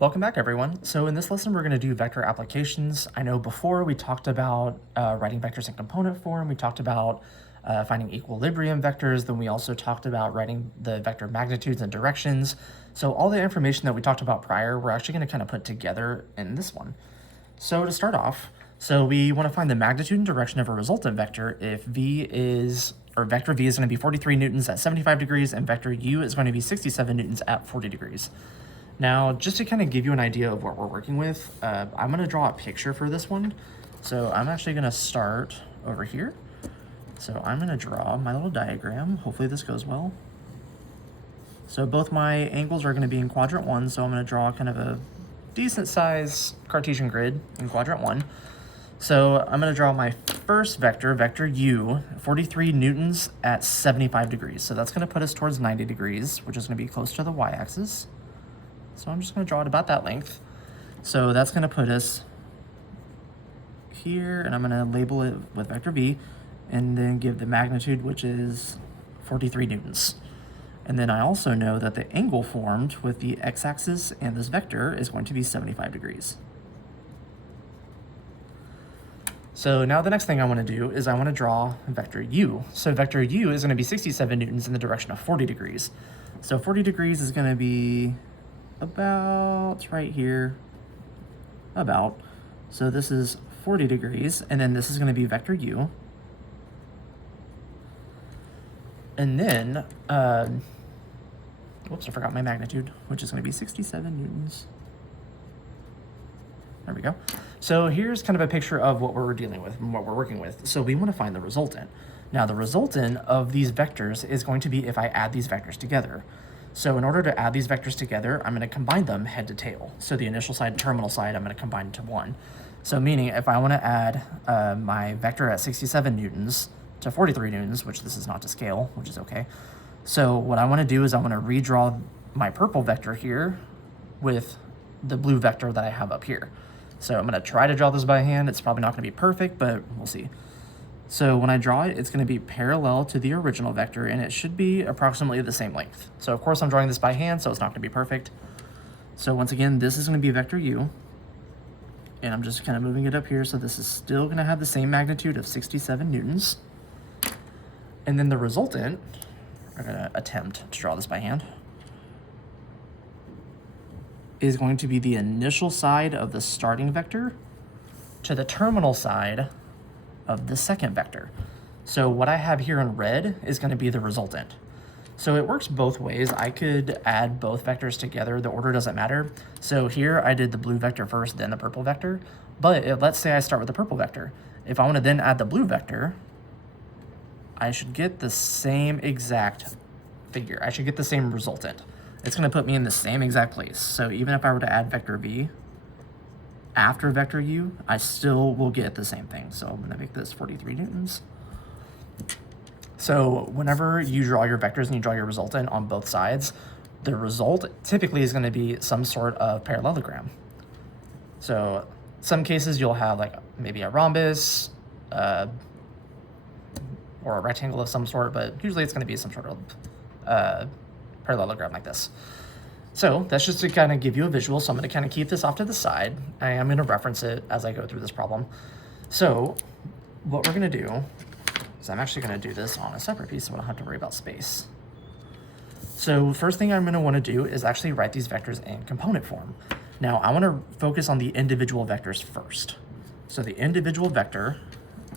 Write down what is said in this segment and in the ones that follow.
Welcome back, everyone. So in this lesson, we're going to do vector applications. I know before we talked about writing vectors in component form. We talked about finding equilibrium vectors. Then we also talked about writing the vector magnitudes and directions. So all the information that we talked about prior, we're actually going to kind of put together in this one. So to start off, so we want to find the magnitude and direction of a resultant vector if vector v is going to be 43 newtons at 75 degrees and vector u is going to be 67 newtons at 40 degrees. Now, just to kind of give you an idea of what we're working with, I'm going to draw a picture for this one. So I'm actually going to start over here. So I'm going to draw my little diagram. Hopefully this goes well. So both my angles are going to be in quadrant 1, so I'm going to draw kind of a decent size Cartesian grid in quadrant 1. So I'm going to draw my first vector, vector u, 43 newtons at 75 degrees. So that's going to put us towards 90 degrees, which is going to be close to the y-axis. So I'm just going to draw it about that length. So that's going to put us here, and I'm going to label it with vector v, and then give the magnitude, which is 43 newtons. And then I also know that the angle formed with the x-axis and this vector is going to be 75 degrees. So now the next thing I want to do is I want to draw vector u. So vector u is going to be 67 newtons in the direction of 40 degrees. So 40 degrees is going to be about right here, so this is 40 degrees, and then this is going to be vector u, and then whoops, I forgot my magnitude, which is going to be 67 newtons. There we go. So here's kind of a picture of what we're dealing with and what we're working with. So we want to find the resultant. Now the resultant of these vectors is going to be if I add these vectors together. So in order to add these vectors together, I'm going to combine them head to tail. So the initial side and terminal side, I'm going to combine into one. So meaning if I want to add my vector at 67 newtons to 43 newtons, which this is not to scale, which is okay. So what I want to do is I want to redraw my purple vector here with the blue vector that I have up here. So I'm going to try to draw this by hand. It's probably not going to be perfect, but we'll see. So when I draw it, it's going to be parallel to the original vector, and it should be approximately the same length. So of course I'm drawing this by hand, so it's not going to be perfect. So once again, this is going to be vector u, and I'm just kind of moving it up here, so this is still going to have the same magnitude of 67 newtons. And then the resultant, I'm going to attempt to draw this by hand, is going to be the initial side of the starting vector to the terminal side of the second vector. So what I have here in red is going to be the resultant. So it works both ways. I could add both vectors together. The order doesn't matter. So here I did the blue vector first, then the purple vector. But let's say I start with the purple vector. If I want to then add the blue vector, I should get the same exact figure. I should get the same resultant. It's going to put me in the same exact place. So even if I were to add vector v after vector u, I still will get the same thing. So I'm going to make this 43 newtons. So whenever you draw your vectors and you draw your resultant on both sides, the result typically is going to be some sort of parallelogram. So some cases you'll have like maybe a rhombus or a rectangle of some sort, but usually it's going to be some sort of parallelogram like this. So that's just to kind of give you a visual. So I'm going to kind of keep this off to the side. I am going to reference it as I go through this problem. So what we're going to do is I'm actually going to do this on a separate piece so I don't have to worry about space. So first thing I'm going to want to do is actually write these vectors in component form. Now I want to focus on the individual vectors first. So the individual vector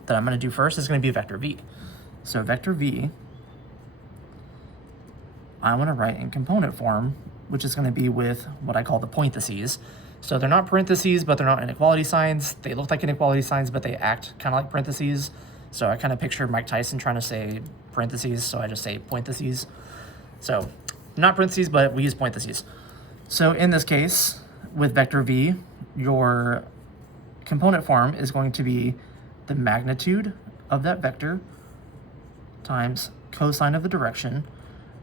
that I'm going to do first is going to be vector v. So vector v, I want to write in component form, which is going to be with what I call the parentheses. So they're not parentheses, but they're not inequality signs. They look like inequality signs, but they act kind of like parentheses. So I kind of picture Mike Tyson trying to say parentheses, so I just say parentheses. So not parentheses, but we use parentheses. So in this case, with vector v, your component form is going to be the magnitude of that vector times cosine of the direction,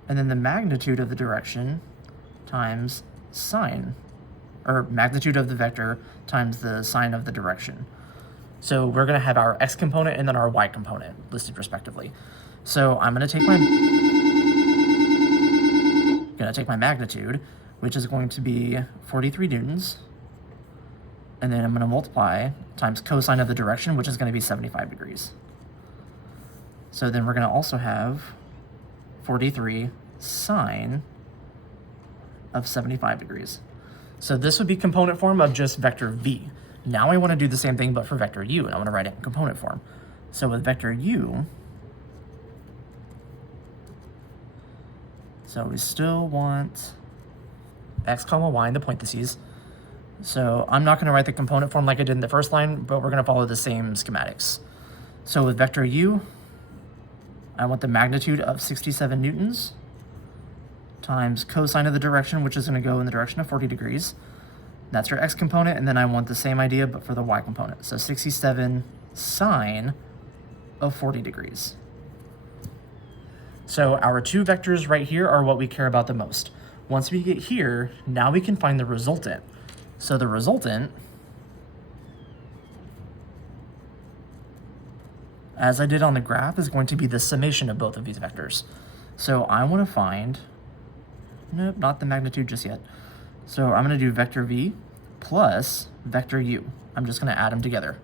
and then the magnitude of the direction times sine, or magnitude of the vector times the sine of the direction. So we're going to have our x component and then our y component listed respectively. So I'm going to take my magnitude, which is going to be 43 newtons. And then I'm going to multiply times cosine of the direction, which is going to be 75 degrees. So then we're going to also have 43 sine of 75 degrees. So this would be component form of just vector v. Now I want to do the same thing, but for vector u, and I want to write it in component form. So with vector u, so we still want x comma y in the parentheses. So I'm not going to write the component form like I did in the first line, but we're going to follow the same schematics. So with vector u, I want the magnitude of 67 newtons times cosine of the direction, which is going to go in the direction of 40 degrees. That's your x component, and then I want the same idea, but for the y component. So 67 sine of 40 degrees. So our two vectors right here are what we care about the most. Once we get here, now we can find the resultant. So the resultant, as I did on the graph, is going to be the summation of both of these vectors. So I want to find, nope, not the magnitude just yet. So I'm going to do vector v plus vector u. I'm just going to add them together.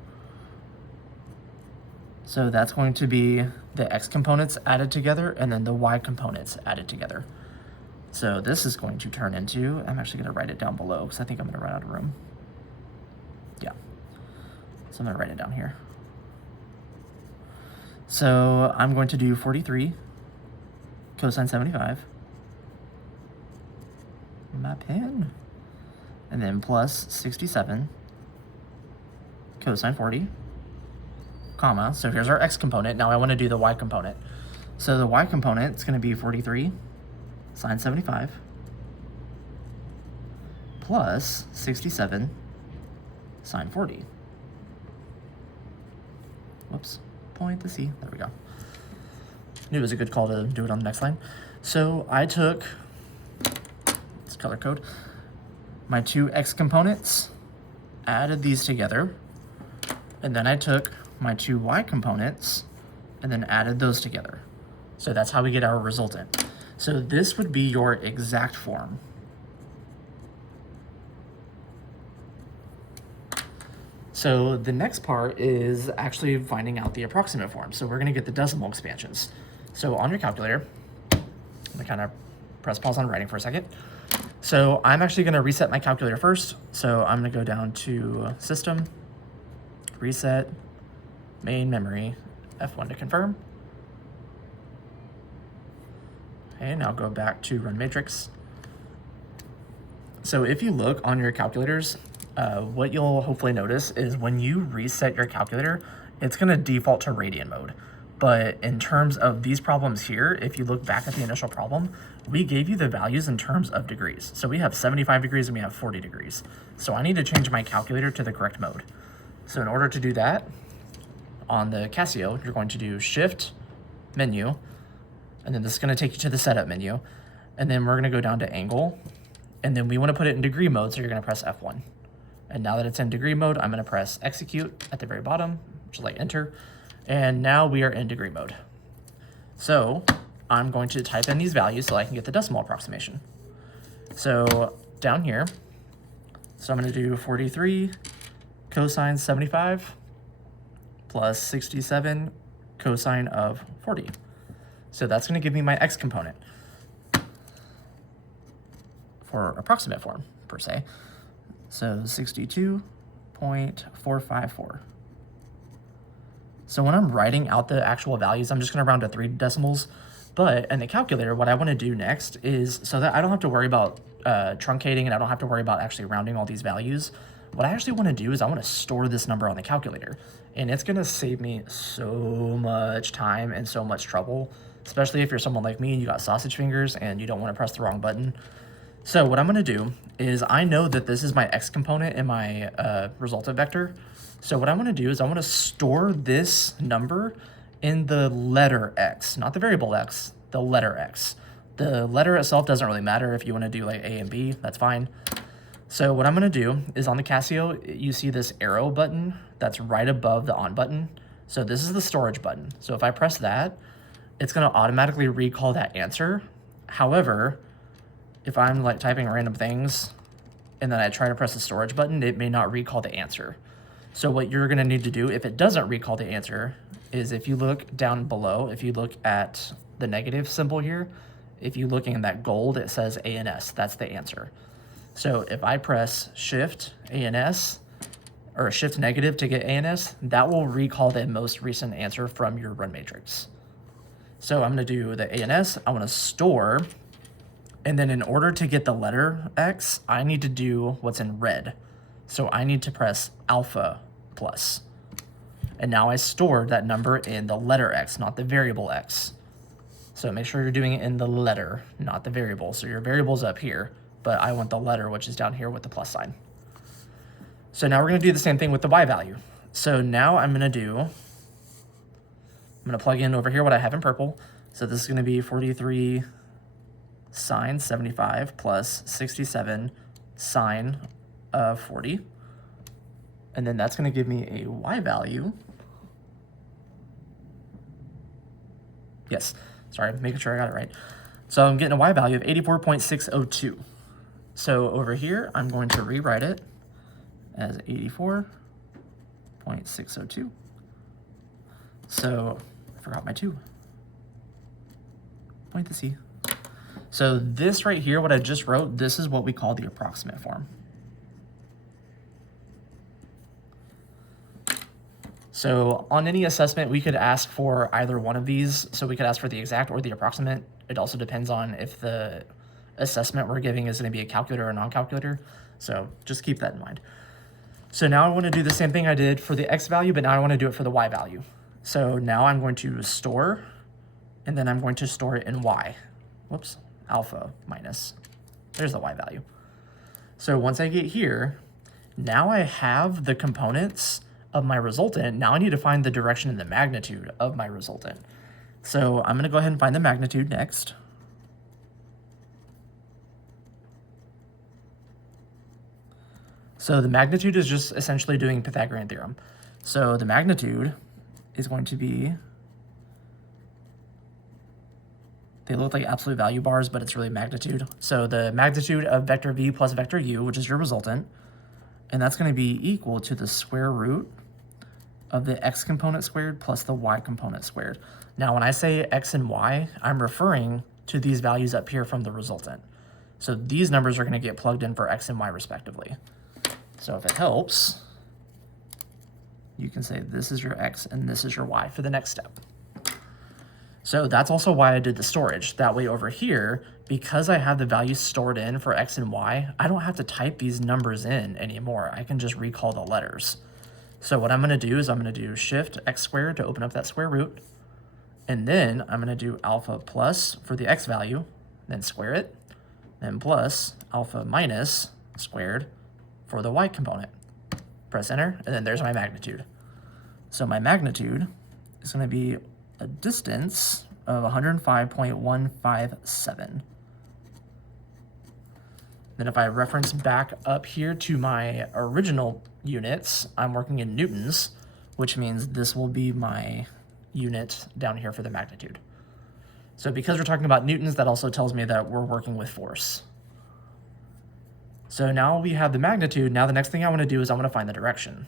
So that's going to be the x components added together and then the y components added together. So this is going to turn into, I'm actually going to write it down below because I think I'm going to run out of room. Yeah. So I'm going to write it down here. So I'm going to do 43 cosine 75. My pen. And then plus 67 cosine 40, comma. So here's our x component. Now I want to do the y component. So the y component is going to be 43 sine 75 plus 67 sine 40. Whoops, point to C. There we go. Knew it was a good call to do it on the next line. So I took, it's color code, my two x components, added these together, and then I took my two y components and then added those together. So that's how we get our resultant. So this would be your exact form. So the next part is actually finding out the approximate form. So we're going to get the decimal expansions. So on your calculator, I'm going to kind of press pause on writing for a second. So I'm actually going to reset my calculator first. So I'm going to go down to System, Reset, Main Memory, F1 to confirm. Okay, now go back to Run Matrix. So if you look on your calculators, what you'll hopefully notice is when you reset your calculator, it's going to default to radian mode. But in terms of these problems here, if you look back at the initial problem, we gave you the values in terms of degrees. So we have 75 degrees and we have 40 degrees. So I need to change my calculator to the correct mode. So in order to do that, on the Casio, you're going to do Shift, Menu, and then this is going to take you to the Setup menu. And then we're going to go down to Angle, and then we want to put it in degree mode, so you're going to press F1. And now that it's in degree mode, I'm going to press Execute at the very bottom, which is like Enter. And now we are in degree mode. So I'm going to type in these values so I can get the decimal approximation. So down here, so I'm going to do 43 cosine 75 plus 67 cosine of 40. So that's going to give me my x component for approximate form, per se. So 62.454. So when I'm writing out the actual values, I'm just going to round to 3 decimals. But in the calculator, what I want to do next is, so that I don't have to worry about truncating and I don't have to worry about actually rounding all these values, what I actually want to do is I want to store this number on the calculator. And it's going to save me so much time and so much trouble, especially if you're someone like me and you got sausage fingers and you don't want to press the wrong button. So what I'm going to do is I know that this is my x component in my resultant vector. So what I want to do is I want to store this number in the letter x, not the variable x, the letter x. The letter itself doesn't really matter. If you want to do like A and B, that's fine. So what I'm going to do is on the Casio, you see this arrow button that's right above the on button. So this is the storage button. So if I press that, it's going to automatically recall that answer. However, if I'm like typing random things and then I try to press the storage button, it may not recall the answer. So what you're gonna need to do if it doesn't recall the answer is if you look down below, if you look at the negative symbol here, if you look in that gold, it says ANS, that's the answer. So if I press Shift ANS, or Shift negative to get ANS, that will recall the most recent answer from your run matrix. So I'm gonna do the ANS, I wanna store, and then in order to get the letter X, I need to do what's in red. So I need to press alpha plus. And now I stored that number in the letter X, not the variable X. So make sure you're doing it in the letter, not the variable. So your variable's up here, but I want the letter, which is down here with the plus sign. So now we're gonna do the same thing with the Y value. So now I'm gonna plug in over here what I have in purple. So this is gonna be 43 sine 75 plus 67 sine of 40. And then that's gonna give me a Y value. Yes, sorry, making sure I got it right. So I'm getting a Y value of 84.602. So over here, I'm going to rewrite it as 84.602. So I forgot my 2. Point to C. So this right here, what I just wrote, this is what we call the approximate form. So on any assessment, we could ask for either one of these. So we could ask for the exact or the approximate. It also depends on if the assessment we're giving is going to be a calculator or a non-calculator. So just keep that in mind. So now I want to do the same thing I did for the X value, but now I want to do it for the Y value. So now I'm going to store, and then I'm going to store it in Y. Whoops, alpha minus. There's the Y value. So once I get here, now I have the components of my resultant. Now I need to find the direction and the magnitude of my resultant. So I'm gonna go ahead and find the magnitude next. So the magnitude is just essentially doing Pythagorean theorem. So the magnitude is going to be, they look like absolute value bars, but it's really magnitude. So the magnitude of vector v plus vector u, which is your resultant, and that's gonna be equal to the square root of the x component squared plus the y component squared. Now, when I say x and y, I'm referring to these values up here from the resultant. So these numbers are going to get plugged in for x and y respectively. So if it helps, you can say this is your x and this is your y for the next step. So that's also why I did the storage. That way over here, because I have the values stored in for x and y, I don't have to type these numbers in anymore. I can just recall the letters. So what I'm going to do is I'm going to do shift x squared to open up that square root. And then I'm going to do alpha plus for the x value, then square it, then plus alpha minus squared for the y component. Press enter, and then there's my magnitude. So my magnitude is going to be a distance of 105.157. Then if I reference back up here to my original units, I'm working in newtons, which means this will be my unit down here for the magnitude. So because we're talking about newtons, that also tells me that we're working with force. So now we have the magnitude. Now the next thing I want to do is I want to find the direction.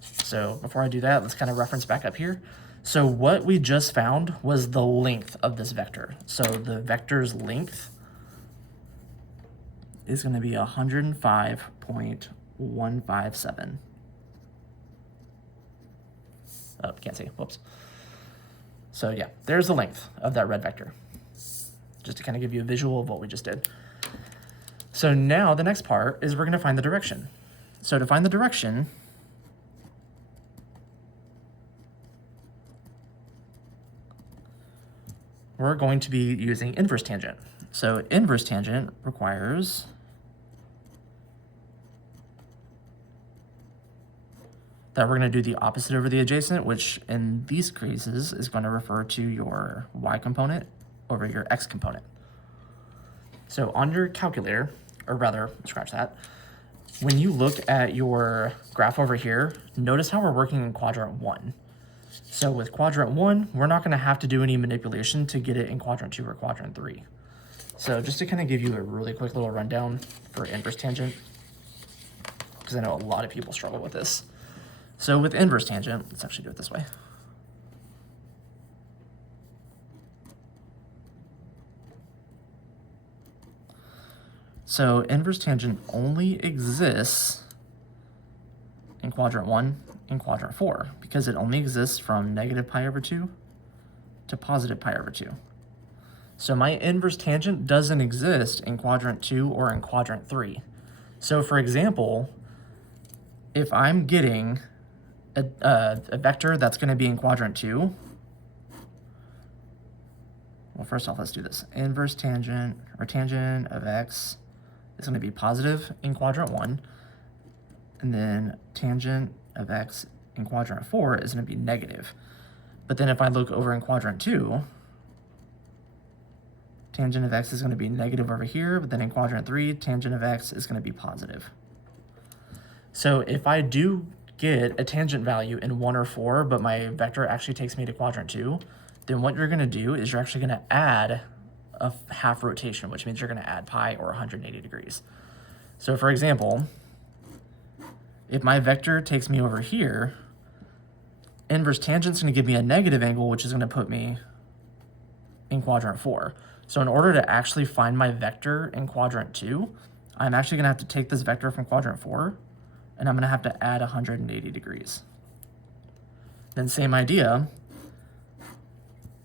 So before I do that, let's kind of reference back up here. So what we just found was the length of this vector. So the vector's length is going to be 105.157. Oh, can't see. Whoops. So yeah, there's the length of that red vector. Just to kind of give you a visual of what we just did. So now the next part is we're going to find the direction. So to find the direction, we're going to be using inverse tangent. So inverse tangent requires that we're going to do the opposite over the adjacent, which in these cases is going to refer to your y component over your x component. So on your calculator, or rather, scratch that, when you look at your graph over here, notice how we're working in quadrant 1. So with quadrant 1, we're not going to have to do any manipulation to get it in quadrant 2 or quadrant 3. So just to kind of give you a really quick little rundown for inverse tangent, because I know a lot of people struggle with this. So with inverse tangent, let's actually do it this way. So inverse tangent only exists in quadrant 1 and quadrant 4 because it only exists from negative pi over 2 to positive pi over 2. So my inverse tangent doesn't exist in quadrant 2 or in quadrant 3. So for example, if I'm getting a vector that's going to be in quadrant 2, well, first off, let's do this. Inverse tangent, or tangent of x, is going to be positive in quadrant 1, and then tangent of x in quadrant 4 is going to be negative. But then if I look over in quadrant 2, tangent of x is going to be negative over here, but then in quadrant 3, tangent of x is going to be positive. So if I do get a tangent value in 1 or 4, but my vector actually takes me to quadrant 2, then what you're going to do is you're actually going to add a half rotation, which means you're going to add pi or 180 degrees. So for example, if my vector takes me over here, inverse tangent is going to give me a negative angle, which is going to put me in quadrant 4. So in order to actually find my vector in quadrant 2, I'm actually going to have to take this vector from quadrant 4, and I'm going to have to add 180 degrees. Then same idea,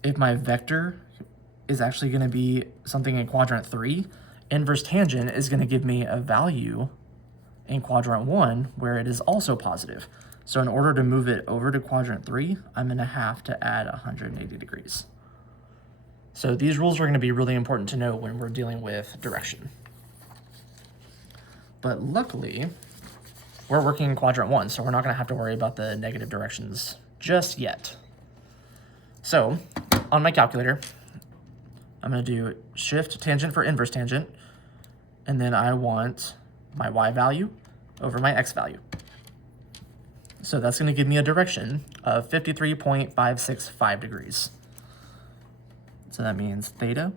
if my vector is actually going to be something in quadrant 3, inverse tangent is going to give me a value in quadrant 1 where it is also positive. So in order to move it over to quadrant 3, I'm going to have to add 180 degrees. So these rules are going to be really important to know when we're dealing with direction. But luckily, we're working in quadrant 1, so we're not going to have to worry about the negative directions just yet. So on my calculator, I'm going to do shift tangent for inverse tangent, and then I want my y value over my x value. So that's going to give me a direction of 53.565 degrees. So that means theta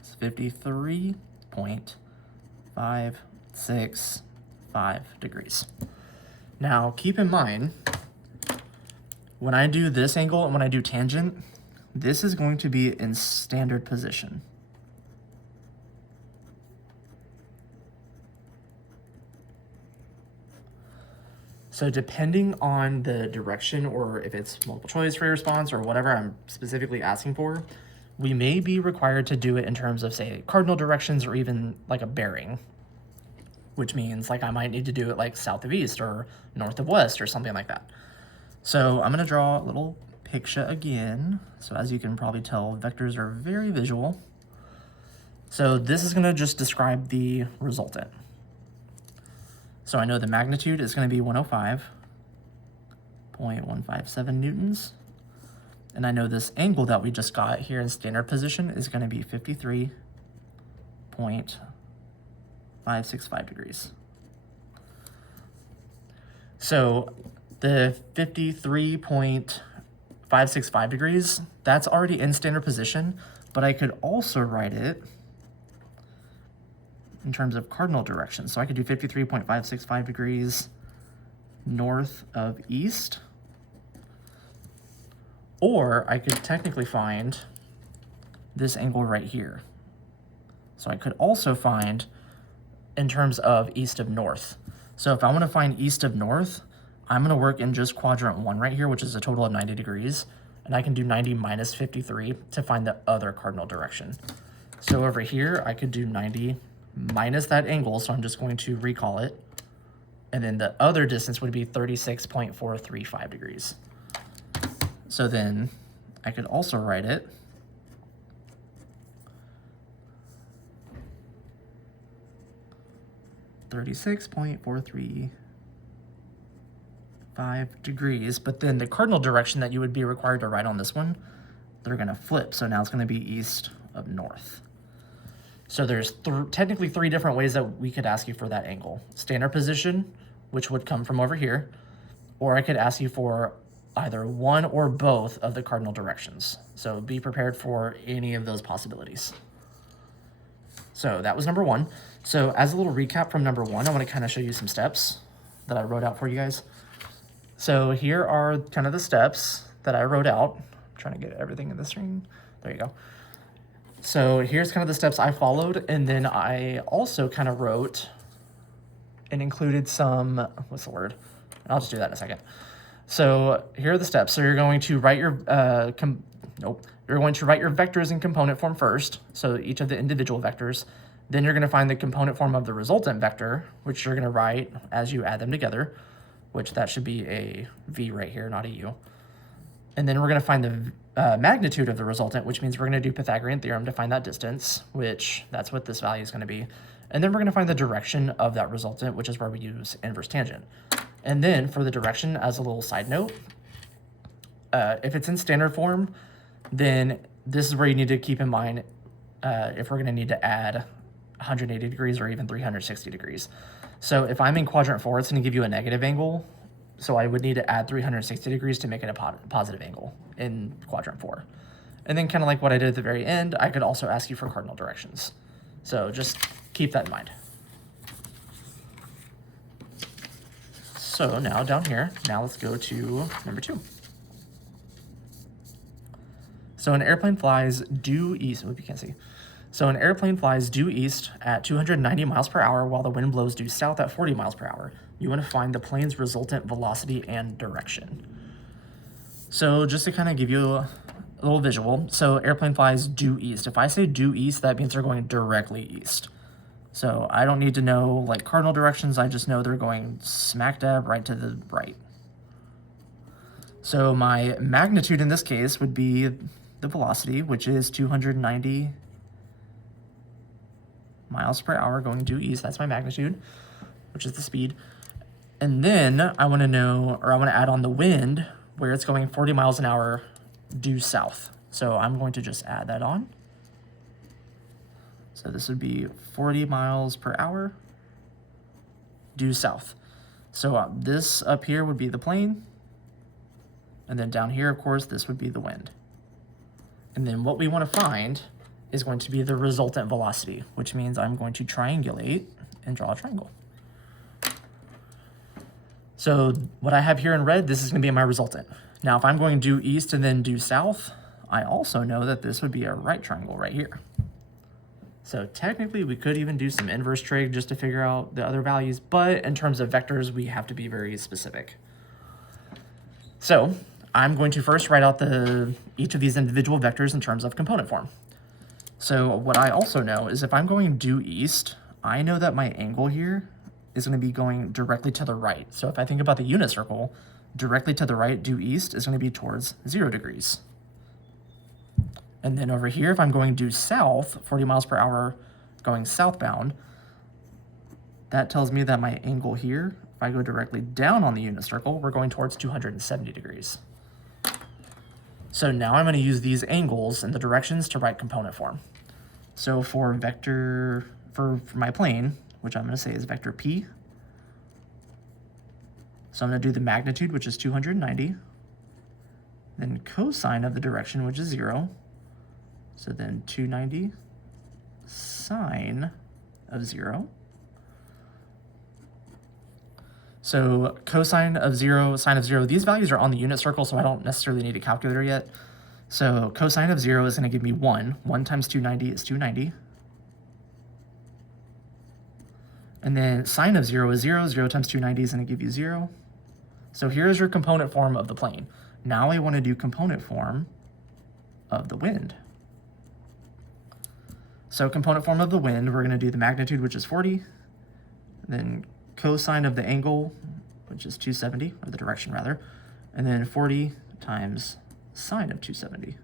is 53.565 degrees. Now keep in mind, when I do this angle and when I do tangent, this is going to be in standard position. So depending on the direction, or if it's multiple choice for your response or whatever I'm specifically asking for, we may be required to do it in terms of, say, cardinal directions or even like a bearing, which means like I might need to do it like south of east or north of west or something like that. So I'm going to draw a little picture again. So as you can probably tell, vectors are very visual. So this is going to just describe the resultant. So I know the magnitude is going to be 105.157 newtons. And I know this angle that we just got here in standard position is going to be 53.565 degrees. So the 53.565 degrees, that's already in standard position, but I could also write it in terms of cardinal direction. So I could do 53.565 degrees north of east, or I could technically find this angle right here. So I could also find in terms of east of north. So if I want to find east of north, I'm going to work in just quadrant 1 right here, which is a total of 90 degrees, and I can do 90 minus 53 to find the other cardinal direction. So over here, I could do 90 minus that angle, so I'm just going to recall it, and then the other distance would be 36.435 degrees. So then I could also write it (36.435 degrees), but then the cardinal direction that you would be required to write on this one, they're going to flip, so now it's going to be east of north. So there's technically 3 different ways that we could ask you for that angle. Standard position, which would come from over here, or I could ask you for either one or both of the cardinal directions. So be prepared for any of those possibilities. So that was number one. So as a little recap from number one, I want to kind of show you some steps that I wrote out for you guys. So here are kind of the steps that I wrote out. I'm trying to get everything in the screen. There you go. So here's kind of the steps I followed, and then I also kind of wrote and included some, what's the word? I'll just do that in a second. So here are the steps. So you're going to write your, you're going to write your vectors in component form first, so each of the individual vectors. Then you're going to find the component form of the resultant vector, which you're going to write as you add them together, which that should be a v right here, not a u. And then we're going to find the magnitude of the resultant, which means we're going to do Pythagorean theorem to find that distance, which that's what this value is going to be. And then we're going to find the direction of that resultant, which is where we use inverse tangent. And then for the direction, as a little side note, if it's in standard form, then this is where you need to keep in mind if we're going to need to add 180 degrees or even 360 degrees. So if I'm in quadrant 4, it's going to give you a negative angle. So I would need to add 360 degrees to make it a positive angle in quadrant 4. And then kind of like what I did at the very end, I could also ask you for cardinal directions. So just keep that in mind. So now down here, now let's go to number 2. So an airplane flies due east, hope you can't see. So an airplane flies due east at 290 miles per hour while the wind blows due south at 40 miles per hour. You want to find the plane's resultant velocity and direction. So just to kind of give you a little visual, so airplane flies due east. If I say due east, that means they're going directly east. So I don't need to know like cardinal directions, I just know they're going smack dab right to the right. So my magnitude in this case would be the velocity, which is 290 miles per hour going due east. That's my magnitude, which is the speed. And then I want to know, or I want to add on the wind, where it's going 40 miles an hour due south. So I'm going to just add that on. So this would be 40 miles per hour due south. So this up here would be the plane. And then down here, of course, this would be the wind. And then what we want to find is going to be the resultant velocity, which means I'm going to triangulate and draw a triangle. So what I have here in red, this is going to be my resultant. Now, if I'm going due east and then due south, I also know that this would be a right triangle right here. So technically, we could even do some inverse trig just to figure out the other values, but in terms of vectors, we have to be very specific. So I'm going to first write out each of these individual vectors in terms of component form. So what I also know is if I'm going due east, I know that my angle here is going to be going directly to the right. So if I think about the unit circle, directly to the right due east is going to be towards 0 degrees. And then over here, if I'm going due south, 40 miles per hour going southbound, that tells me that my angle here, if I go directly down on the unit circle, we're going towards 270 degrees. So now I'm going to use these angles and the directions to write component form. So for vector, for my plane, which I'm going to say is vector P, so I'm going to do the magnitude, which is 290, then cosine of the direction, which is 0, so then 290 sine of 0. So cosine of 0, sine of 0, these values are on the unit circle, so I don't necessarily need a calculator yet. So cosine of 0 is going to give me 1. 1 times 290 is 290. And then sine of 0 is 0. 0 times 290 is going to give you 0. So here's your component form of the plane. Now I want to do component form of the wind. So component form of the wind, we're going to do the magnitude, which is 40. Then cosine of the angle, which is 270, or the direction rather, and then 40 times sine of 270.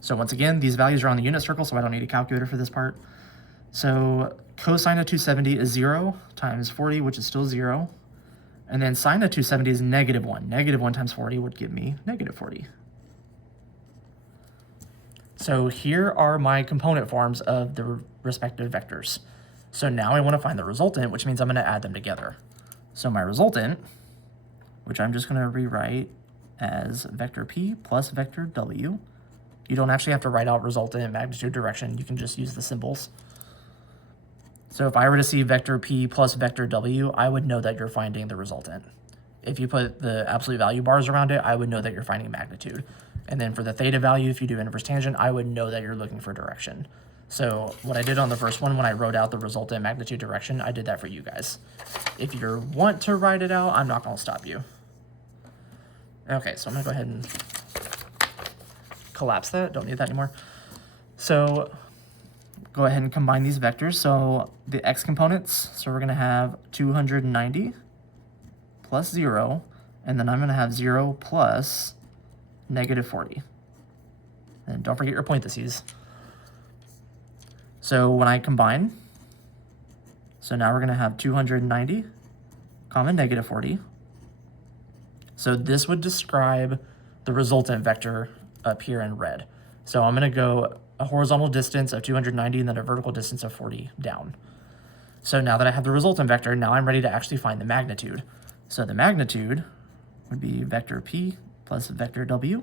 So once again, these values are on the unit circle, so I don't need a calculator for this part. So cosine of 270 is 0 times 40, which is still 0. And then sine of 270 is negative 1. Negative 1 times 40 would give me negative 40. So here are my component forms of the respective vectors. So now I want to find the resultant, which means I'm going to add them together. So my resultant which I'm just going to rewrite as vector p plus vector w. You don't actually have to write out resultant, magnitude, direction. You can just use the symbols. So if I were to see vector p plus vector w, I would know that you're finding the resultant. If you put the absolute value bars around it, I would know that you're finding magnitude. And then for the theta value, if you do inverse tangent, I would know that you're looking for direction. So what I did on the first one, when I wrote out the resultant, magnitude, direction, I did that for you guys. If you want to write it out, I'm not going to stop you. Okay, so I'm going to go ahead and collapse that. Don't need that anymore. So go ahead and combine these vectors. So the x components, so we're going to have 290 plus 0, and then I'm going to have 0 plus negative 40. And don't forget your parentheses. So when I combine, so now we're going to have 290 comma negative 40. So this would describe the resultant vector up here in red. So I'm going to go a horizontal distance of 290 and then a vertical distance of 40 down. So now that I have the resultant vector, now I'm ready to actually find the magnitude. So the magnitude would be vector p plus vector w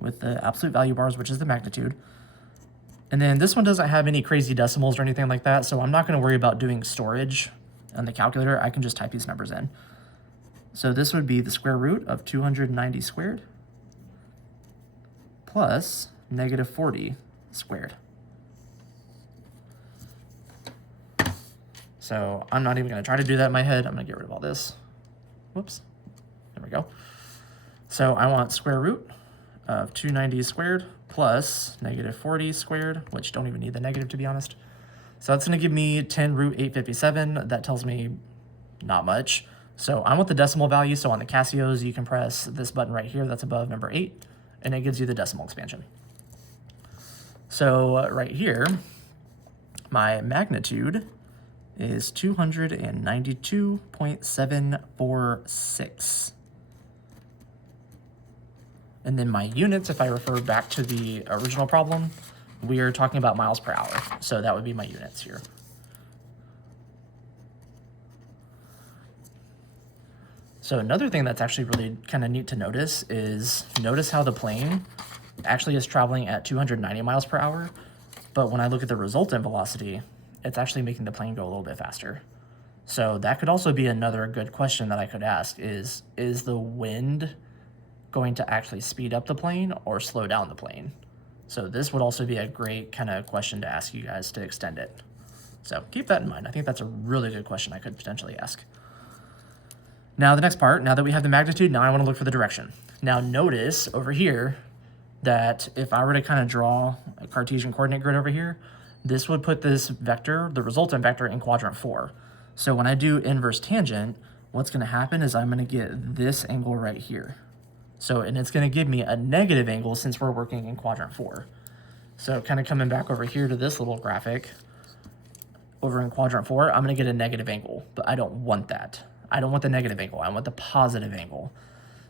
with the absolute value bars, which is the magnitude. And then this one doesn't have any crazy decimals or anything like that, so I'm not going to worry about doing storage on the calculator. I can just type these numbers in. So this would be the square root of 290 squared plus negative 40 squared. So I'm not even going to try to do that in my head. I'm going to get rid of all this. Whoops. There we go. So I want square root of 290 squared plus negative 40 squared, which don't even need the negative to be honest. So that's going to give me 10 root 857. That tells me not much. So I want the decimal value. So on the Casios, you can press this button right here that's above number 8, and it gives you the decimal expansion. So right here, my magnitude is 292.746. And then my units, if I refer back to the original problem, we are talking about miles per hour. So that would be my units here. So another thing that's actually really kind of neat to notice is notice how the plane actually is traveling at 290 miles per hour. But when I look at the resultant velocity, it's actually making the plane go a little bit faster. So that could also be another good question that I could ask is the wind going to actually speed up the plane or slow down the plane? So this would also be a great kind of question to ask you guys to extend it. So keep that in mind. I think that's a really good question I could potentially ask. Now the next part, now that we have the magnitude, now I want to look for the direction. Now notice over here that if I were to kind of draw a Cartesian coordinate grid over here, this would put this vector, the resultant vector, in quadrant 4. So when I do inverse tangent, what's going to happen is I'm going to get this angle right here. So, and it's going to give me a negative angle since we're working in quadrant 4. So kind of coming back over here to this little graphic, over in quadrant 4, I'm going to get a negative angle, but I don't want that. I don't want the negative angle. I want the positive angle.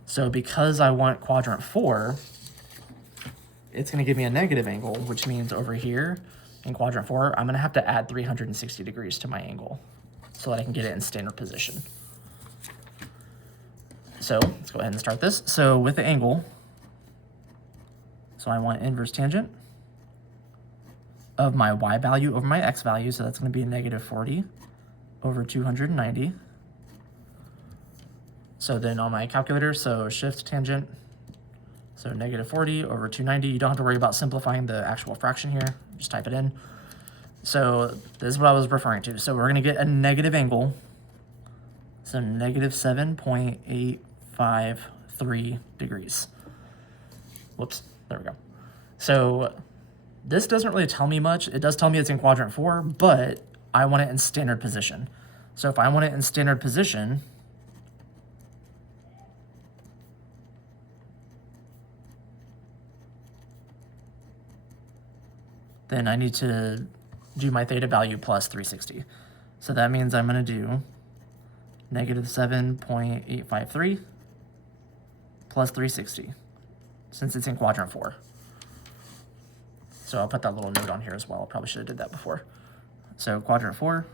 So because I want quadrant 4, it's going to give me a negative angle, which means over here in quadrant 4, I'm going to have to add 360 degrees to my angle so that I can get it in standard position. So let's go ahead and start this. So with the angle, so I want inverse tangent of my y value over my x value. So that's going to be a negative 40 over 290. So then on my calculator, so shift tangent, so negative 40 over 290. You don't have to worry about simplifying the actual fraction here. Just type it in. So this is what I was referring to. So we're going to get a negative angle. So negative 7.853 degrees. Whoops, there we go. So this doesn't really tell me much. It does tell me it's in quadrant 4, but I want it in standard position. So if I want it in standard position, then I need to do my theta value plus 360. So that means I'm going to do negative 7.853 plus 360, since it's in quadrant 4. So I'll put that little note on here as well. I probably should have did that before. So quadrant 4,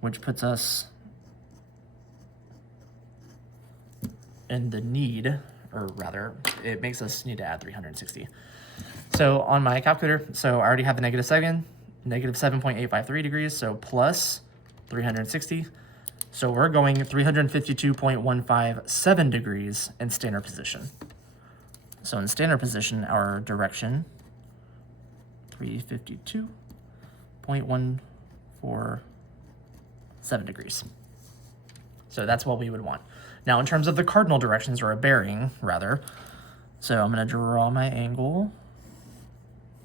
which puts us in the need, or rather, it makes us need to add 360. So on my calculator, so I already have the negative 7.853 degrees, so plus 360. So we're going 352.157 degrees in standard position. So in standard position, our direction, 352.147 degrees. So that's what we would want. Now in terms of the cardinal directions, or a bearing, rather, so I'm going to draw my angle.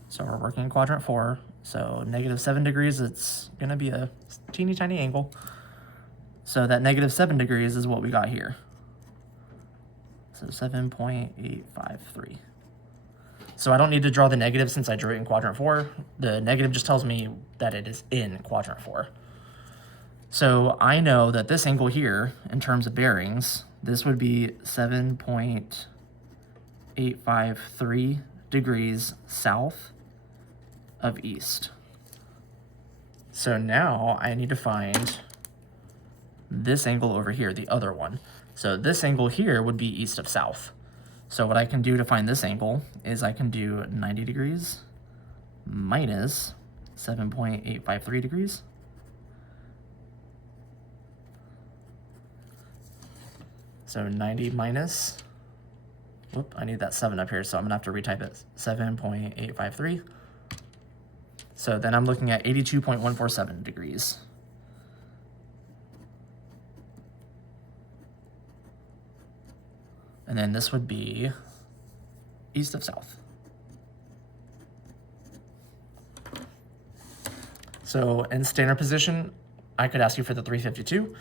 So we're working in quadrant 4. So negative 7 degrees, it's going to be a teeny tiny angle. So that negative 7 degrees is what we got here. So 7.853. So I don't need to draw the negative since I drew it in quadrant 4. The negative just tells me that it is in quadrant 4. So I know that this angle here, in terms of bearings, this would be 7.853 degrees south of east. So now I need to find this angle over here, the other one. So this angle here would be east of south. So what I can do to find this angle is I can do 90 degrees minus 7.853 degrees. So 90 minus, whoop, I need that 7 up here, so I'm gonna have to retype it, 7.853. So then I'm looking at 82.147 degrees. And then this would be east of south. So in standard position, I could ask you for the 352.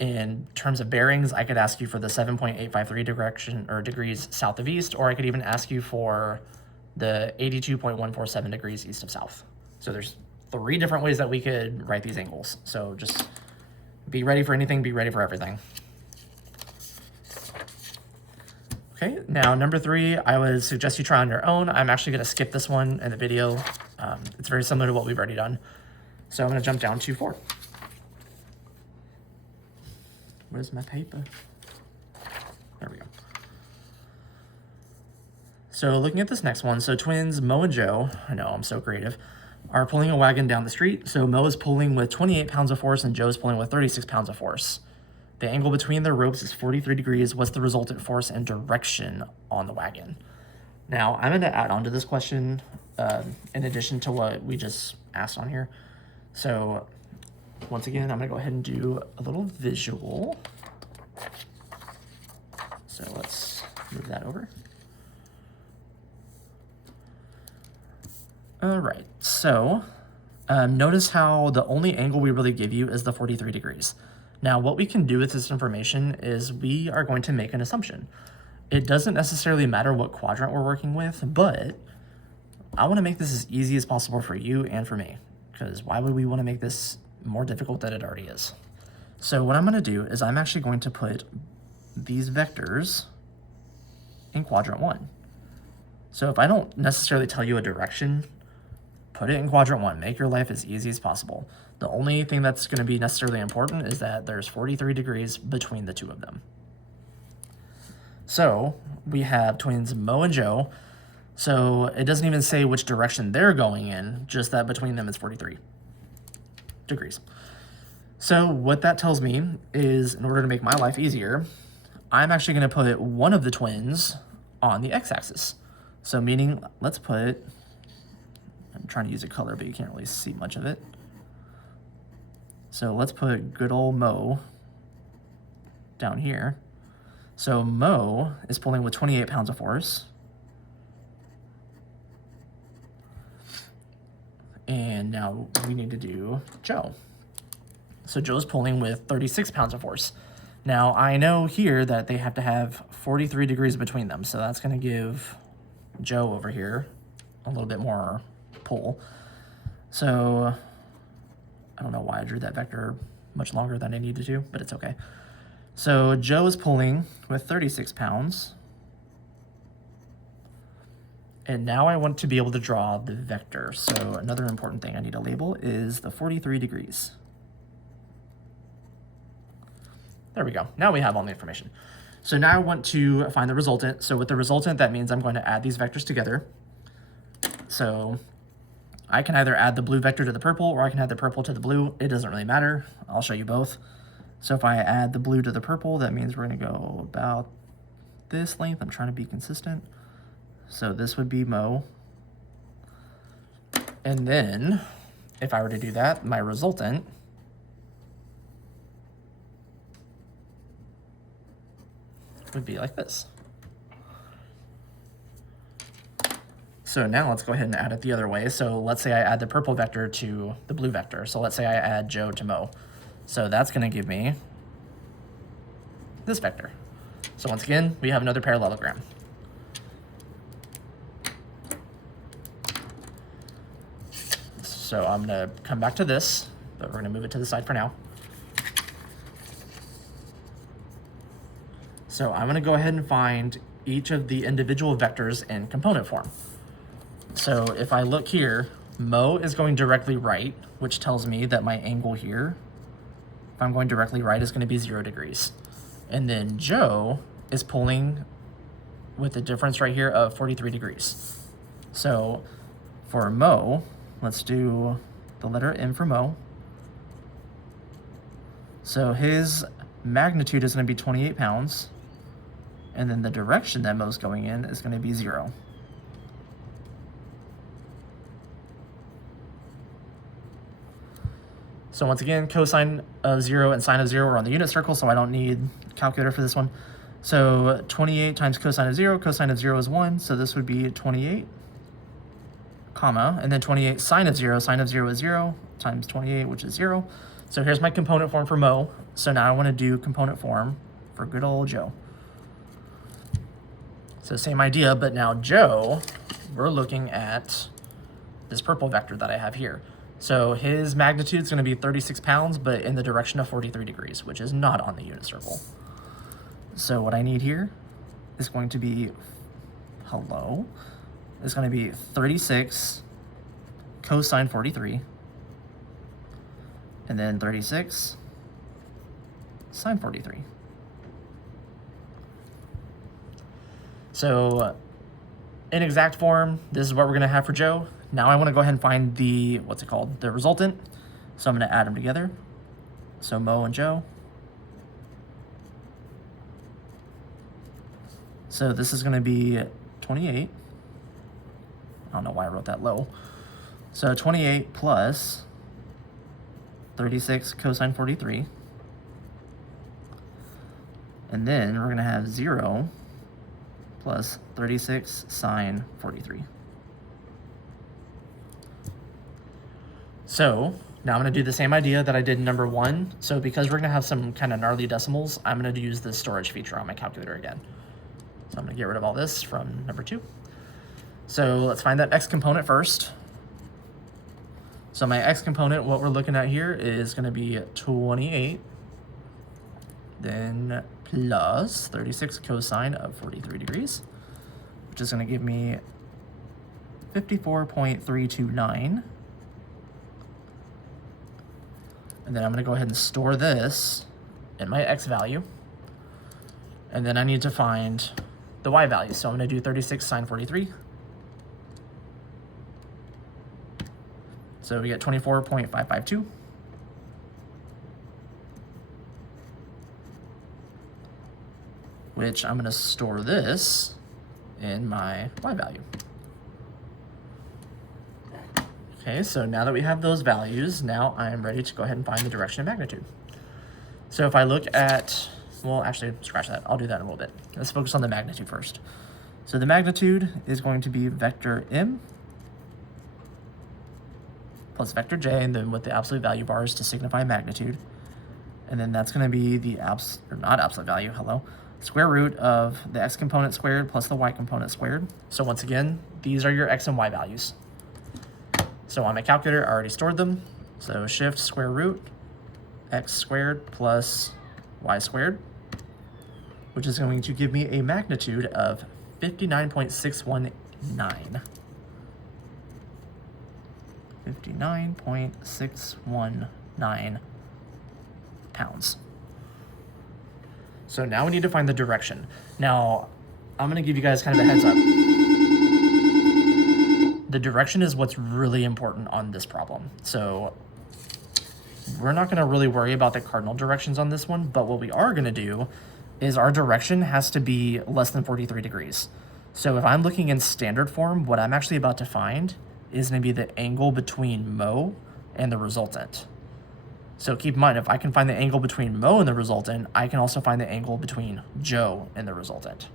In terms of bearings, I could ask you for the 7.853 direction or degrees south of east, or I could even ask you for the 82.147 degrees east of south. So there's 3 different ways that we could write these angles. So just be ready for anything, be ready for everything. Okay, now number 3, I would suggest you try on your own. I'm actually gonna skip this one in the video. It's very similar to what we've already done. So I'm gonna jump down to 4. Where's my paper? There we go. So looking at this next one, so twins Mo and Joe, I know I'm so creative, are pulling a wagon down the street. So Mo is pulling with 28 pounds of force and Joe is pulling with 36 pounds of force. The angle between their ropes is 43 degrees. What's the resultant force and direction on the wagon? Now I'm gonna add on to this question in addition to what we just asked on here. So once again, I'm gonna go ahead and do a little visual. So let's move that over. All right, so notice how the only angle we really give you is the 43 degrees. Now, what we can do with this information is we are going to make an assumption. It doesn't necessarily matter what quadrant we're working with, but I wanna make this as easy as possible for you and for me, because why would we wanna make this more difficult than it already is? So what I'm gonna do is I'm actually going to put these vectors in quadrant 1. So if I don't necessarily tell you a direction, put it in quadrant 1. Make your life as easy as possible. The only thing that's going to be necessarily important is that there's 43 degrees between the two of them. So we have twins Mo and Joe. So it doesn't even say which direction they're going in, just that between them it's 43 degrees. So what that tells me is, in order to make my life easier, I'm actually going to put one of the twins on the x-axis. So meaning, let's put, I'm trying to use a color, but you can't really see much of it. So let's put good old Mo down here. So Mo is pulling with 28 pounds of force. And now we need to do Joe. So Joe's pulling with 36 pounds of force. Now I know here that they have to have 43 degrees between them. So that's gonna give Joe over here a little bit more pull. So I don't know why I drew that vector much longer than I needed to, but it's okay. So Joe is pulling with 36 pounds. And now I want to be able to draw the vector. So another important thing I need to label is the 43 degrees. There we go. Now we have all the information. So now I want to find the resultant. So with the resultant, that means I'm going to add these vectors together. So I can either add the blue vector to the purple, or I can add the purple to the blue. It doesn't really matter. I'll show you both. So if I add the blue to the purple, that means we're going to go about this length. I'm trying to be consistent. So this would be Mo. And then if I were to do that, my resultant would be like this. So now let's go ahead and add it the other way. So let's say I add the purple vector to the blue vector. So let's say I add Joe to Mo. So that's going to give me this vector. So once again, we have another parallelogram. So I'm going to come back to this, but we're going to move it to the side for now. So I'm going to go ahead and find each of the individual vectors in component form. So if I look here, Mo is going directly right, which tells me that my angle here, if I'm going directly right, is going to be 0 degrees. And then Joe is pulling with a difference right here of 43 degrees. So for Mo, let's do the letter M for Mo. So his magnitude is going to be 28 pounds. And then the direction that Mo's going in is going to be 0. So once again, cosine of 0 and sine of 0 are on the unit circle, so I don't need a calculator for this one. So 28 times cosine of 0 is 1, so this would be 28, comma, and then 28 sine of 0 is 0, times 28, which is 0. So here's my component form for Mo. So now I want to do component form for good old Joe. So same idea, but now Joe, we're looking at this purple vector that I have here. So his magnitude is going to be 36 pounds, but in the direction of 43 degrees, which is not on the unit circle. So what I need here is going to be, is going to be 36 cosine 43, and then 36 sine 43. So in exact form, this is what we're going to have for Joe. Now I want to go ahead and find the, the resultant. So I'm going to add them together. So Mo and Joe. So this is going to be 28. I don't know why I wrote that low. So 28 plus 36 cosine 43. And then we're going to have 0 plus 36 sine 43. So now I'm going to do the same idea that I did in number 1. So because we're going to have some kind of gnarly decimals, I'm going to use the storage feature on my calculator again. So I'm going to get rid of all this from number 2. So let's find that x component first. So my x component, what we're looking at here is going to be 28, then plus 36 cosine of 43 degrees, which is going to give me 54.329. And then I'm going to go ahead and store this in my x value. And then I need to find the y value. So I'm going to do 36 sine 43. So we get 24.552. Which I'm going to store this in my y value. Okay, so now that we have those values, now I'm ready to go ahead and find the direction of magnitude. So if I look at, well, actually, scratch that. I'll do that in a little bit. Let's focus on the magnitude first. So the magnitude is going to be vector m plus vector j, and then with the absolute value bars to signify magnitude. And then that's going to be the not absolute value, square root of the x component squared plus the y component squared. So once again, these are your x and y values. So on my calculator, I already stored them. So shift square root x squared plus y squared, which is going to give me a magnitude of 59.619. 59.619 pounds. So now we need to find the direction. Now, I'm gonna give you guys kind of a heads up. The direction is what's really important on this problem. So we're not gonna really worry about the cardinal directions on this one, but what we are gonna do is our direction has to be less than 43 degrees. So if I'm looking in standard form, what I'm actually about to find is gonna be the angle between Mo and the resultant. So keep in mind, if I can find the angle between Mo and the resultant, I can also find the angle between Joe and the resultant.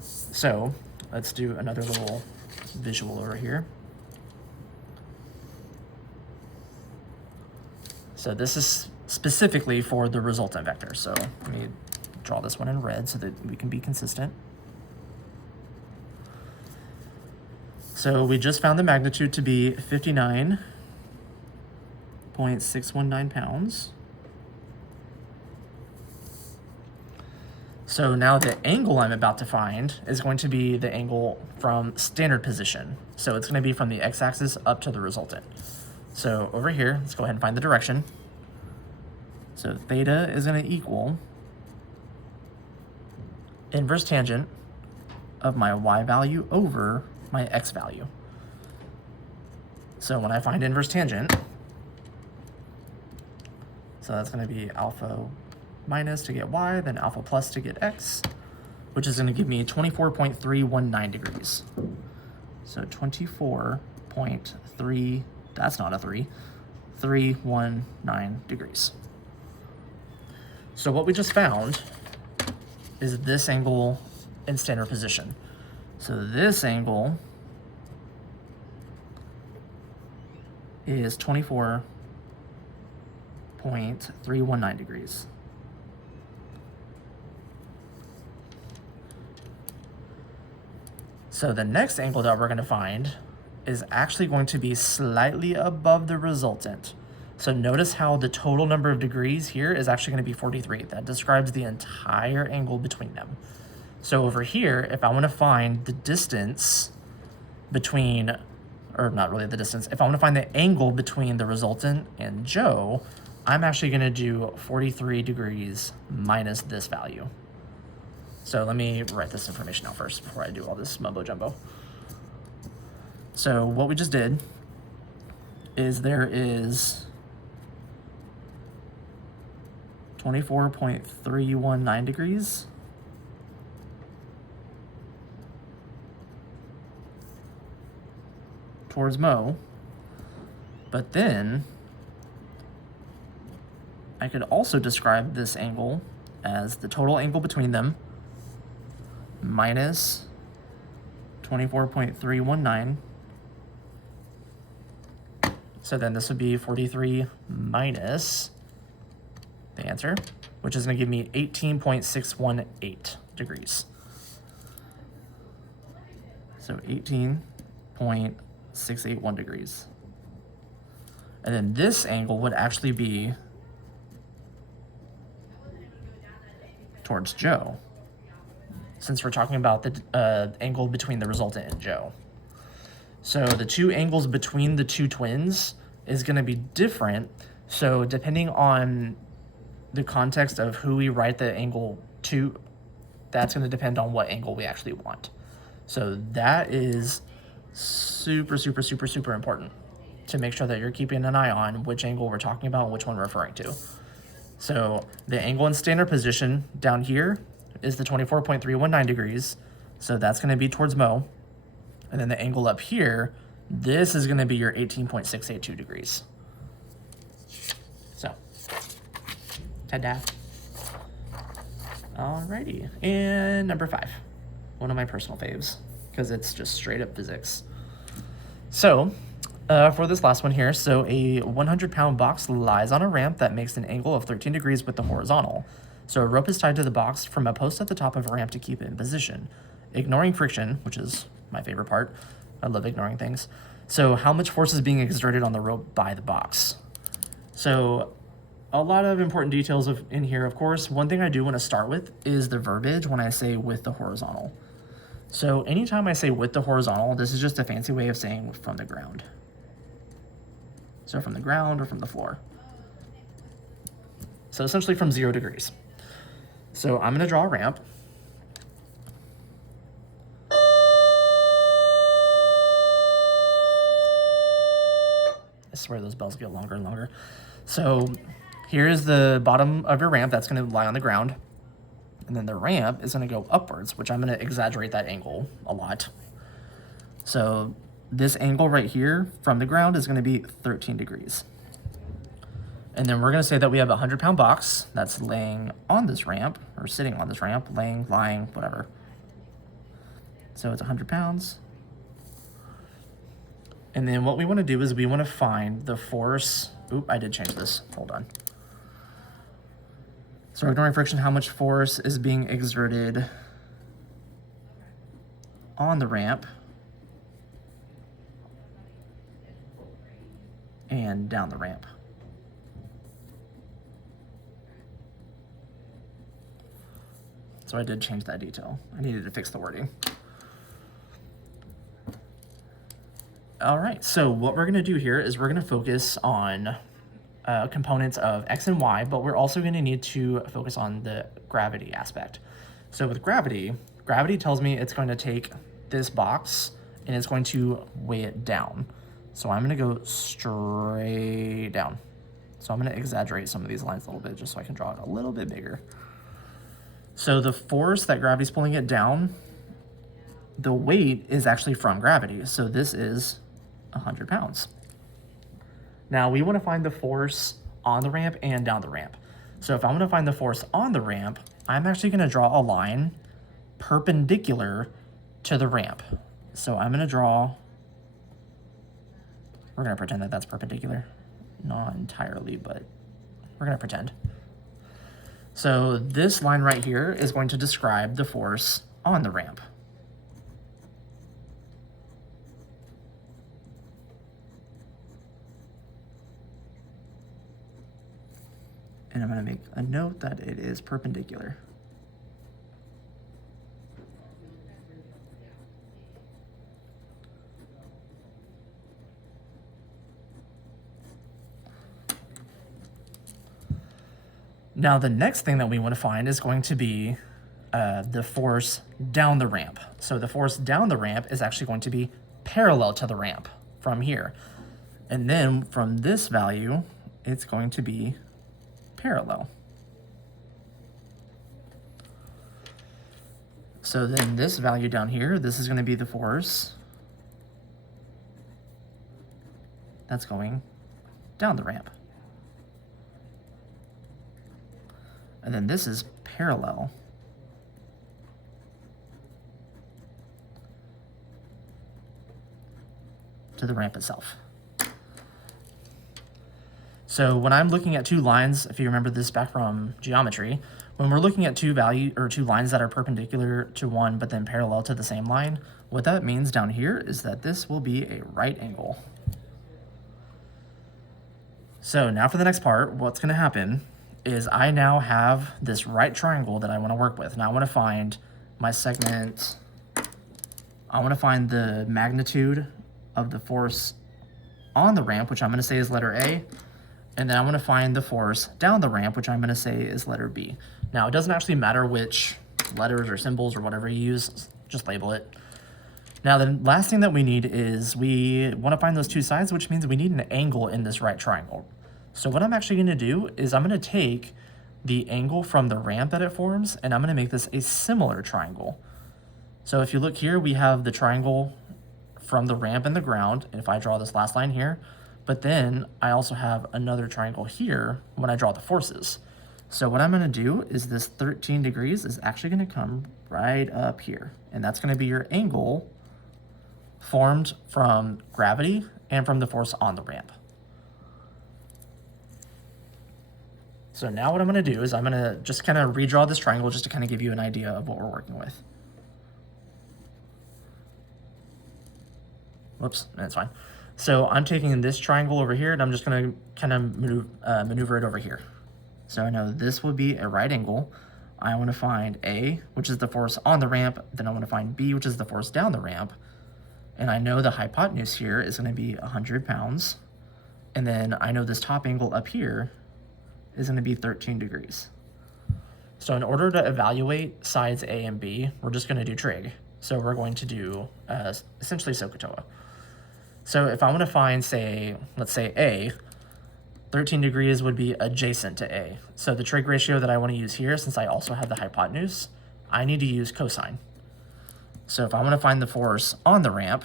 So let's do another little visual over here. So this is specifically for the resultant vector. So let me draw this one in red so that we can be consistent. So we just found the magnitude to be 59.619 pounds. So now the angle I'm about to find is going to be the angle from standard position. So it's going to be from the x-axis up to the resultant. So over here, let's go ahead and find the direction. So theta is going to equal inverse tangent of my y value over my x value. So when I find inverse tangent, so that's going to be alpha minus to get y, then alpha plus to get x, which is going to give me 24.319 degrees. So 24.3, that's not a 3, 319 degrees. So what we just found is this angle in standard position. So this angle is 24.319 degrees. So the next angle that we're going to find is actually going to be slightly above the resultant. So notice how the total number of degrees here is actually going to be 43. That describes the entire angle between them. So over here, if I want to find the distance between, or not really the distance, if I want to find the angle between the resultant and Joe, I'm actually going to do 43 degrees minus this value. So let me write this information out first before I do all this mumbo jumbo. So what we just did is there is 24.319 degrees towards Mo, but then I could also describe this angle as the total angle between them minus 24.319. So then this would be 43 minus the answer, which is going to give me 18.618 degrees. So 18.681 degrees. And then this angle would actually be towards Joe, since we're talking about the angle between the resultant and Joe. So the two angles between the two twins is going to be different. So depending on the context of who we write the angle to, that's going to depend on what angle we actually want. So that is super, super, super, super important to make sure that you're keeping an eye on which angle we're talking about and which one we're referring to. So the angle in standard position down here is the 24.319 degrees. So that's going to be towards Mo. And then the angle up here, this is going to be your 18.682 degrees. So, ta-da. Alrighty. And number 5, one of my personal faves, because it's just straight up physics. So, for this last one here, so a 100-pound box lies on a ramp that makes an angle of 13 degrees with the horizontal. So a rope is tied to the box from a post at the top of a ramp to keep it in position. Ignoring friction, which is my favorite part, I love ignoring things. So how much force is being exerted on the rope by the box? So a lot of important details in here, of course. One thing I do want to start with is the verbiage when I say with the horizontal. So anytime I say with the horizontal, this is just a fancy way of saying from the ground. So from the ground or from the floor. So essentially from 0 degrees. So I'm gonna draw a ramp. I swear those bells get longer and longer. So here's the bottom of your ramp that's gonna lie on the ground. And then the ramp is gonna go upwards, which I'm gonna exaggerate that angle a lot. So this angle right here from the ground is gonna be 13 degrees. And then we're gonna say that we have a 100-pound box that's laying on this ramp, or sitting on this ramp, laying, lying, whatever. So it's 100 pounds. And then what we wanna do is we wanna find the force. Oop, I did change this, hold on. So ignoring friction, how much force is being exerted on the ramp and down the ramp. So I did change that detail. I needed to fix the wording. All right, so what we're gonna do here is we're gonna focus on components of X and Y, but we're also gonna need to focus on the gravity aspect. So with gravity, gravity tells me it's going to take this box and it's going to weigh it down. So I'm gonna go straight down. So I'm gonna exaggerate some of these lines a little bit just so I can draw it a little bit bigger. So the force that gravity's pulling it down, the weight is actually from gravity. So this is 100 pounds. Now we want to find the force on the ramp and down the ramp. So if I want to find the force on the ramp, I'm actually going to draw a line perpendicular to the ramp. So I'm going to draw, we're going to pretend that that's perpendicular. Not entirely, but we're going to pretend. So this line right here is going to describe the force on the ramp. And I'm going to make a note that it is perpendicular. Now the next thing that we want to find is going to be the force down the ramp. So the force down the ramp is actually going to be parallel to the ramp from here. And then from this value, it's going to be parallel. So then this value down here, this is going to be the force that's going down the ramp. And then this is parallel to the ramp itself. So when I'm looking at two lines, if you remember this back from geometry, when we're looking at two lines that are perpendicular to one but then parallel to the same line, what that means down here is that this will be a right angle. So now for the next part, what's going to happen is I now have this right triangle that I want to work with. Now I want to find my segment. I want to find the magnitude of the force on the ramp, which I'm going to say is letter A. And then I want to find the force down the ramp, which I'm going to say is letter B. Now it doesn't actually matter which letters or symbols or whatever you use, just label it. Now the last thing that we need is we want to find those two sides, which means we need an angle in this right triangle. So what I'm actually going to do is I'm going to take the angle from the ramp that it forms, and I'm going to make this a similar triangle. So if you look here, we have the triangle from the ramp and the ground, and if I draw this last line here, but then I also have another triangle here when I draw the forces. So what I'm going to do is this 13 degrees is actually going to come right up here, and that's going to be your angle formed from gravity and from the force on the ramp. So now what I'm going to do is I'm going to just kind of redraw this triangle just to kind of give you an idea of what we're working with. Whoops, that's fine. So I'm taking this triangle over here and I'm just going to kind of maneuver it over here. So I know this will be a right angle. I want to find A, which is the force on the ramp. Then I want to find B, which is the force down the ramp. And I know the hypotenuse here is going to be 100 pounds. And then I know this top angle up here is going to be 13 degrees. So in order to evaluate sides A and B, we're just going to do trig. So we're going to do essentially SOHCAHTOA. So if I want to find, say, let's say A, 13 degrees would be adjacent to A. So the trig ratio that I want to use here, since I also have the hypotenuse, I need to use cosine. So if I want to find the force on the ramp,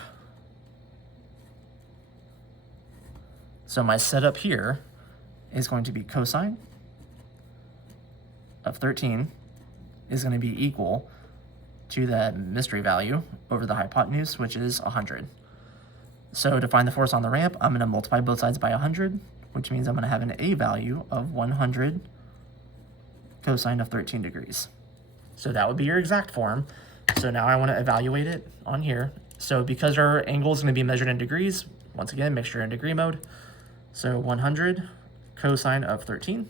so my setup here is going to be cosine of 13 is going to be equal to that mystery value over the hypotenuse, which is 100. So to find the force on the ramp, I'm going to multiply both sides by 100, which means I'm going to have an A value of 100 cosine of 13 degrees. So that would be your exact form. So now I want to evaluate it on here. So because our angle is going to be measured in degrees, once again, make sure you're in degree mode. So 100 cosine of 13,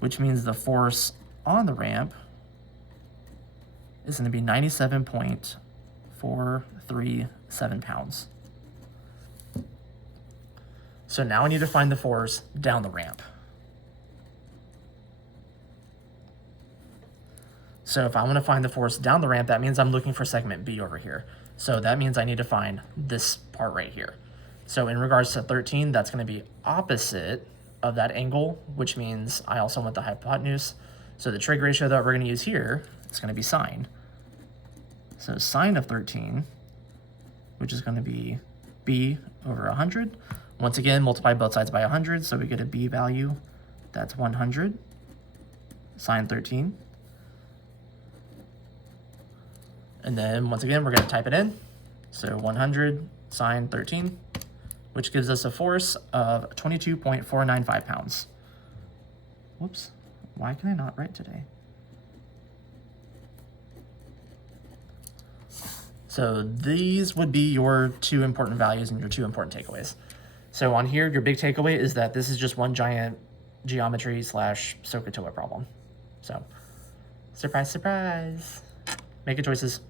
which means the force on the ramp is going to be 97.437 pounds. So now I need to find the force down the ramp. So if I want to find the force down the ramp, that means I'm looking for segment B over here. So that means I need to find this part right here. So in regards to 13, that's going to be opposite of that angle, which means I also want the hypotenuse. So the trig ratio that we're going to use here is going to be sine. So sine of 13, which is going to be B over 100. Once again, multiply both sides by 100, so we get a B value. That's 100 sine 13. And then once again, we're going to type it in. So 100 sine 13, which gives us a force of 22.495 pounds. Whoops, why can I not write today? So these would be your two important values and your two important takeaways. So on here, your big takeaway is that this is just one giant geometry / SOHCAHTOA problem. So surprise, surprise, make good choices.